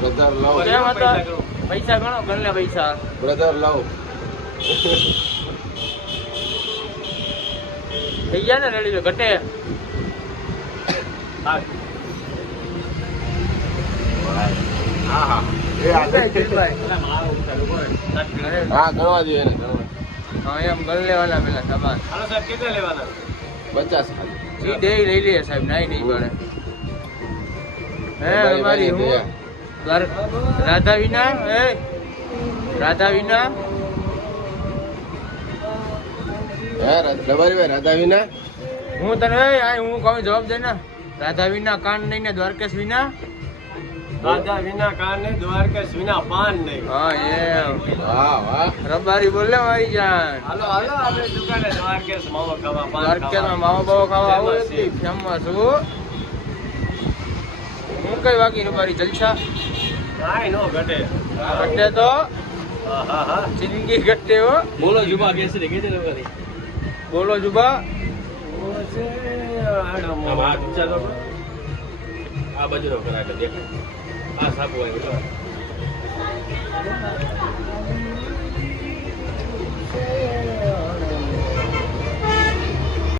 Brother લવ. કેમ હતા પૈસા ગણો ગણલે પૈસા. Brother love. થઈ ગયા ને રેડી તો ઘટે. હા. હા હા. ગણવા દે એને હા એમ ગણ લેવાના પેલા સામાન. હાલો સાહેબ કેટલા લેવાના? પચાસ દે લઈ લઈએ સાહેબ નાઈ નહીં પડે હે અમારી હું? રાધા વિના એ? રાધા વિના? રાધા વિના? હું તને હું કહું જવાબ દે ને. રાધા વિના કાન નહીં ને દ્વારકેશ વિના? કાન નહીં દ્વારકેશ વિના પાન નહીં. હા એમ. વાહ વાહ. રબારી બોલે મારી જાન. હાલો હાલો આપણે દુકાને દ્વારકેશ માવો ખાવા પાન દ્વારકેશમાં માવો બાવો ખાવા આવું ફેમસ હું કઈ વાગી રબારી જલસા? કાંઈ નો ઘટે. ઘટે તો? હા હા હા. જિંદગી ઘટે હો. બોલો જુબા કે છે લોકોની બોલો જુબા. આ બાજુ દેખાય. આ સાબુ આવ્યો